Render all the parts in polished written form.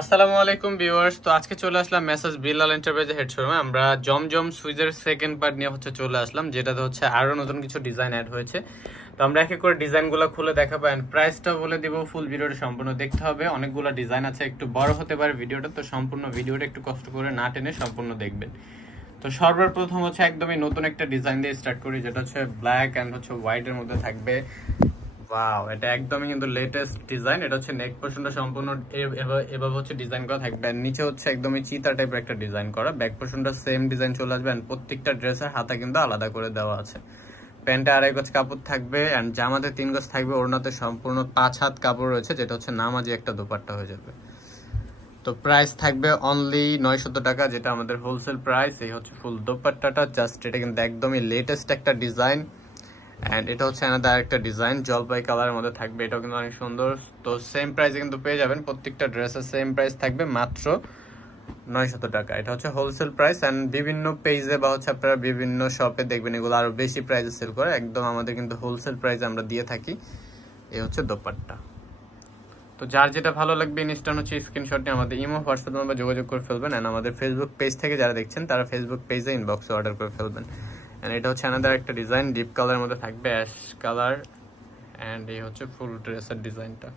আসসালামু আলাইকুম ভিউয়ার্স। তো আজকে চলে আসলাম মেসার্স বিল্লাল এন্টারপ্রাইজের হেড শোরুমে। আমরা জমজম সুইজের সেকেন্ড পার্ট নিয়ে চলে আসলাম, যেটাতে আরো নতুন কিছু ডিজাইন অ্যাড হয়েছে। তো আমরা এক এক করে ডিজাইনগুলো খুলে দেখাবো এন্ড প্রাইসটা বলে দিব। ফুল ভিডিওটা সম্পূর্ণ দেখতে হবে, অনেকগুলো ডিজাইন আছে, একটু বড় হতে পারে ভিডিওটা, তো সম্পূর্ণ ভিডিওটা একটু কষ্ট করে না টেনে সম্পূর্ণ দেখবেন। তো সর্বপ্রথম একদমই নতুন একটা ডিজাইন দিয়ে স্টার্ট করি, যেটা ব্ল্যাক এন্ড হোয়াইট এর মধ্যে থাকবে। ওয়াও, এটা একদমই কিন্তু লেটেস্ট ডিজাইন। এটা নেক পোরশনটা সম্পূর্ণ এভাবে ডিজাইন করা থাকবে, আর নিচে একদমই চিতা টাইপের একটা ডিজাইন করা। ব্যাক পোরশনটা সেম ডিজাইন চলে আসবে, এন্ড প্রত্যেকটা ড্রেসের হাতা কিন্তু আলাদা করে দেওয়া আছে। প্যান্টে 2.5 গজ কাপড় থাকবে, এন্ড জামাতে 3 গজ থাকবে। ওড়নাতে সম্পূর্ণ 5 হাত কাপড় রয়েছে, যেটা নামাজি একটা দোপাট্টা হয়ে যাবে। তো প্রাইস থাকবে অনলি 900 টাকা, যেটা আমাদের হোলসেল প্রাইস। এই ফুল দোপাট্টাটা জাস্ট, এটা কিন্তু একদমই লেটেস্ট একটা ডিজাইন। এন্ড এটা আলাদা একটা ডিজাইন, জলপাই কালারের মধ্যে থাকবে। এটাও কিন্তু অনেক সুন্দর। তো সেম প্রাইসে কিন্তু পেয়ে যাবেন, প্রত্যেকটা ড্রেসের সেম প্রাইস থাকবে মাত্র 900 টাকা। এটা হোলসেল প্রাইস। এন্ড বিভিন্ন পেজে বা আপনারা বিভিন্ন শপে দেখবেন এগুলো আরো বেশি প্রাইসে সেল করে। একদম আমাদের কিন্তু হোলসেল প্রাইস আমরা দিয়ে থাকি। এই দোপাট্টা। তো যার যেটা ভালো লাগবে ইনস্ট্যান্ট স্ক্রিনশট নিয়ে আমাদের ইমো হোয়াটসঅ্যাপ নাম্বার যোগাযোগ করে ফেলবেন। এন্ড আমাদের ফেসবুক পেজ থেকে যারা দেখছেন তারা ফেসবুক পেজে ইনবক্সে অর্ডার করে ফেলবেন। এটা আলাদা একটা ডিজাইন, ডিপ কালারের মধ্যে থাকবে, অ্যাশ কালার। এন্ড এই ফুল ড্রেসের ডিজাইনটা।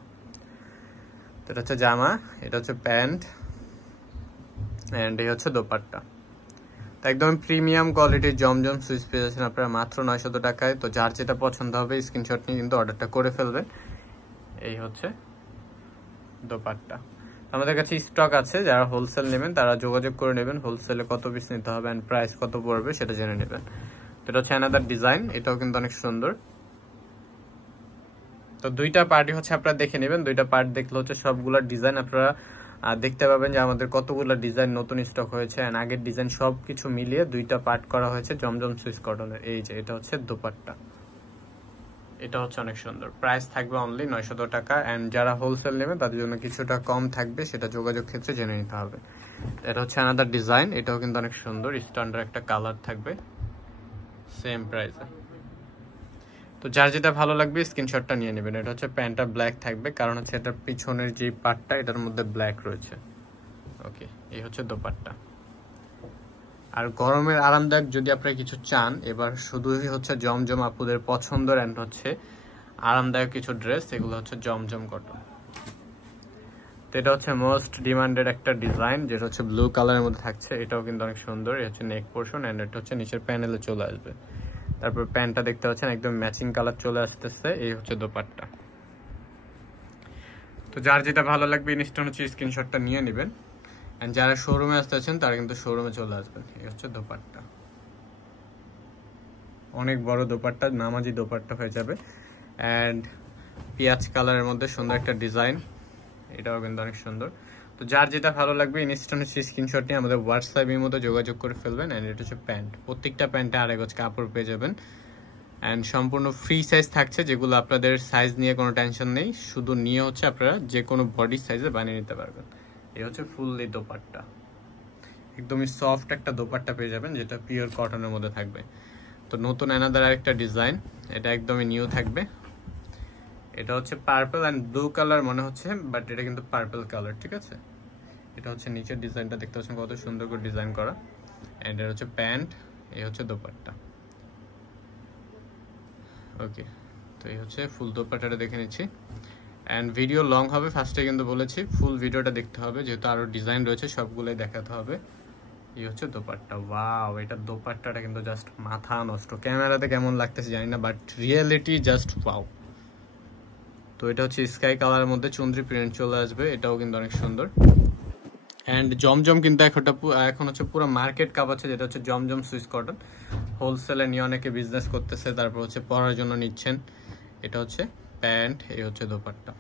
তো এটা জামা, এটা প্যান্ট, এন্ড এই দোপাট্টা। তো একদম প্রিমিয়াম কোয়ালিটির জমজম সুইচ পেয়ে যাচ্ছেন আপনারা মাত্র 900 টাকায়। তো যার যেটা পছন্দ হবে স্ক্রিনশট নিয়ে কিন্তু অর্ডারটা করে ফেলবেন। এই দোপাট্টা। আমাদের কাছে স্টক আছে, যারা হোলসেল নেবেন তারা যোগাযোগ করে নেবেন, হোলসেলে কত পিস নিতে হবে এন্ড প্রাইস কত পড়বে সেটা জেনে নেবেন। এটা আলাদা ডিজাইন, এটাও কিন্তু অনেক সুন্দর। তো দুইটা পার্টি আপনারা দেখে নেবেন, দুইটা পার্ট দেখলে সবগুলা ডিজাইন আপনারা দেখতে পাবেন যে আমাদের কতগুলো ডিজাইন নতুন স্টক হয়েছে। এন্ড আগের ডিজাইন সবকিছু মিলিয়ে দুইটা পার্ট করা হয়েছে জমজম সুইস কটনের। এই যে এটা দোপাট্টা, এটা অনেক সুন্দর। প্রাইস থাকবে অনলি 900 টাকা। এন্ড যারা হোলসেল নেবে তাদের জন্য কিছুটা কম থাকবে, সেটা যোগাযোগ ক্ষেত্রে জেনে নিতে হবে। এটা আলাদা ডিজাইন, এটাও কিন্তু অনেক সুন্দর, স্ট্যান্ডার্ড একটা কালার থাকবে সেম প্রাইসে। তো যার যেটা ভালো লাগবে স্ক্রিনশটটা নিয়ে নেবেন। এটা প্যান্টটা ব্ল্যাক থাকবে, কারণ এটার পিছনের যে পার্টটা এটার মধ্যে ব্ল্যাক রয়েছে। ওকে, এই দোপাট্টা। আর গরমের আরামদায়ক যদি আপনারা কিছু চান, এবার শুধুই জমজম আপুদের পছন্দের এন্ড আরামদায়ক কিছু ড্রেস, এগুলো জমজম কটন। তো এটা মোস্ট ডিমান্ডেড একটা ডিজাইন, যেটা ব্লু কালারের মধ্যে থাকছে। এটাও কিন্তু অনেক সুন্দর। এই নেক পোর্শন, এন্ড এটা নিচের প্যানেলে চলে আসবে। তারপর প্যান্টটা দেখতে পাচ্ছেন একদম ম্যাচিং কালার চলে আসতেছে। এই দোপাট্টা। তো যার যেটা ভালো লাগবে ইনস্ট্যান্ট স্ক্রিনশটটা নিয়ে নেবেন। এন্ড যারা শোরুমে আসতে আছেন তারা কিন্তু শোরুমে চলে আসবেন। এই দোপাট্টা, অনেক বড় দোপাট্টা, নামাজি দোপাট্টা হয়ে যাবে। এন্ড পেঁয়াজ কালারের মধ্যে সুন্দর একটা ডিজাইন, এটাও কিন্তু অনেক সুন্দর। তো যার যেটা ভালো লাগবে ইনস্ট্যান্ট স্ক্রিনশট নিয়ে আমাদের হোয়াটসঅ্যাপের মধ্যে যোগাযোগ করে ফেলবেন। এন্ড এটা প্যান্ট, প্রত্যেকটা প্যান্টে 2.5 গজ কাপড় পেয়ে যাবেন। এন্ড সম্পূর্ণ ফ্রি সাইজ থাকছে, যেগুলো আপনাদের সাইজ নিয়ে কোনো টেনশন নেই, শুধু নিয়ে আপনারা যে কোনো বডি সাইজে বানিয়ে নিতে পারবেন। এই ফুললি দোপাট্টা, একদমই সফট একটা দোপাট্টা পেয়ে যাবেন, যেটা পিওর কটনের মধ্যে থাকবে। তো নতুন অ্যানাদার আরেকটা ডিজাইন, এটা একদমই নিউ থাকবে। এটা পার্পল এন্ড ব্লু কালার মনে হচ্ছে, বাট এটা কিন্তু পার্পল কালার, ঠিক আছে। এটা নিচের ডিজাইনটা দেখতে পাচ্ছেন কত সুন্দর করে ডিজাইন করা। এন্ড এটা প্যান্ট, এই দোপাট্টা। ওকে, তো এই ফুল দোপাট্টাটা দেখে নিচ্ছি। এন্ড ভিডিও লং হবে, ফার্স্টে কিন্তু বলেছি ফুল ভিডিওটা দেখতে হবে, যেহেতু আরো ডিজাইন রয়েছে সবগুলোই দেখাতে হবে। এই দোপাট্টা। ওয়াও, এটা দোপাট্টাটা কিন্তু জাস্ট মাথা নষ্ট। ক্যামেরাতে কেমন লাগতেছে জানি না, বাট রিয়েলিটি জাস্ট ওয়াও। তো এটা স্কাই কালারের মধ্যে চুনরি প্রিন্ট চলে আসবে, এটাও কিন্তু অনেক সুন্দর। এন্ড জমজম কিন্তু এখন পুরো মার্কেট কাঁপাচ্ছে, যেটা জমজম সুইস কটন। হোলসেলে নিয়ে অনেকে বিজনেস করতেছে, তারপর পরার জন্য নিচ্ছেন। এটা প্যান্ট, এই দোপাট্টা।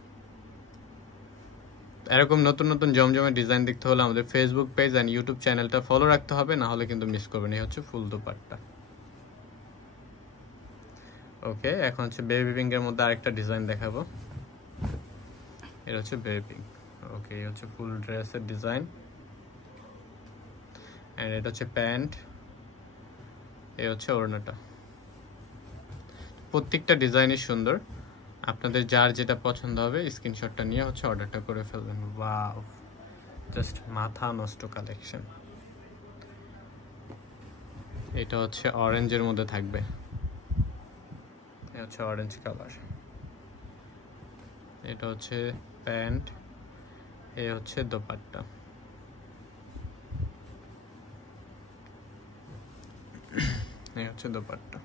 এরকম নতুন নতুন জমজমের ডিজাইন দেখতে হলে আমাদের ফেসবুক পেজ এন্ড ইউটিউব চ্যানেলটা ফলো রাখতে হবে, না হলে কিন্তু মিস করবেন। এই ফুল দোপাট্টা। ওকে, এখন বেবি পিঙ্ক এর মধ্যে আরেকটা ডিজাইন দেখাবো। এটা বেবি পিঙ্ক। ওকে, এই ফুল ড্রেসের ডিজাইন। এন্ড এটা প্যান্ট, এই ওড়নাটা। প্রত্যেকটা ডিজাইনই সুন্দর। আপনাদের যার যেটা পছন্দ হবে স্ক্রিনশটটা নিয়ে অর্ডারটা করে ফেলবেন। ওয়াও, জাস্ট মাথা নষ্ট কালেকশন। এটা হচ্ছে অরেঞ্জের মধ্যে থাকবে, এটা হচ্ছে অরেঞ্জ কালার। এটা হচ্ছে প্যান্ট, এই হচ্ছে দোপাট্টা। এই হচ্ছে দোপাট্টা।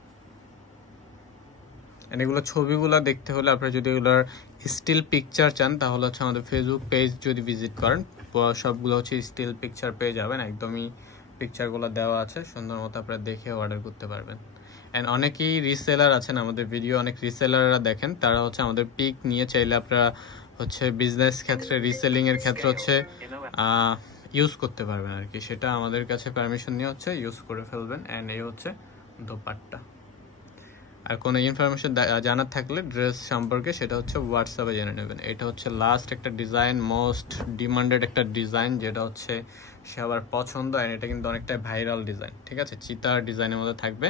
এগুলো ছবিগুলো দেখতে হলে আপনারা যদি এগুলোর স্টিল পিকচার চান তাহলে হচ্ছে আমাদের ফেসবুক পেজ যদি ভিজিট করেন, সবগুলো হচ্ছে স্টিল পিকচার পেয়ে যাবেন, একদমই পিকচারগুলো দেওয়া আছে, সুন্দর মতো আপনারা দেখে অর্ডার করতে পারবেন। অ্যান্ড অনেকেই রিসেলার আছেন, আমাদের ভিডিও অনেক রিসেলাররা দেখেন, তারা হচ্ছে আমাদের পিক নিয়ে চাইলে আপনারা হচ্ছে বিজনেস ক্ষেত্রে রিসেলিং এর ক্ষেত্রে হচ্ছে ইউজ করতে পারবেন আর কি, সেটা আমাদের কাছে পারমিশন নিয়ে হচ্ছে ইউজ করে ফেলবেন। অ্যান্ড এই হচ্ছে দোপাট্টা। আর কোনো ইনফরমেশন জানার থাকলে ড্রেস সম্পর্কে সেটা হচ্ছে হোয়াটসঅ্যাপে জেনে নেবেন। এটা হচ্ছে লাস্ট একটা ডিজাইন, মোস্ট ডিমান্ডেড একটা ডিজাইন, যেটা হচ্ছে সবার পছন্দ। অ্যান্ড এটা কিন্তু অনেকটা ভাইরাল ডিজাইন, ঠিক আছে, চিতার ডিজাইনের মধ্যে থাকবে।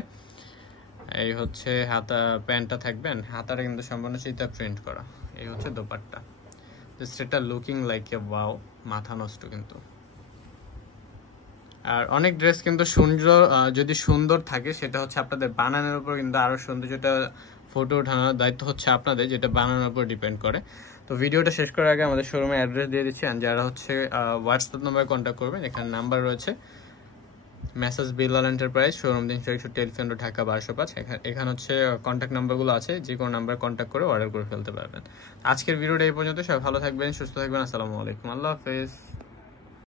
এই হচ্ছে হাতা, প্যান্টটা থাকবে, হাতাটা কিন্তু সম্পূর্ণ চিতা প্রিন্ট করা। এই হচ্ছে দোপাট্টা। জাস্ট এটা লুকিং লাইক এ ওয়াও, মাথা নষ্ট কিন্তু। আর অনেক ড্রেস কিন্তু সুন্দর, যদি সুন্দর থাকে সেটা হচ্ছে আপনাদের বানানোর উপর কিন্তু আরো সুন্দর, যেটা ফটো ওঠানোর দায়িত্ব হচ্ছে আপনাদের, যেটা বানানোর উপর ডিপেন্ড করে। তো ভিডিওটা শেষ করার আগে আমাদের শোরুমে অ্যাড্রেস দিয়ে দিচ্ছি, আর যারা হচ্ছে হোয়াটসঅ্যাপ নাম্বারে কন্ট্যাক্ট করবেন, এখানে নাম্বার রয়েছে, মেসাজ Billal enterprise, showroom 361 telephone road, Dhaka 1205। এখানে হচ্ছে কন্ট্যাক্ট নাম্বারগুলো আছে, যে কোনো নাম্বার কন্ট্যাক্ট করে অর্ডার করে ফেলতে পারবেন। আজকের ভিডিওটা এই পর্যন্ত, সবাই ভালো থাকবেন, সুস্থ থাকবেন, আসসালামু আলাইকুম, আল্লাহ হাফেজ।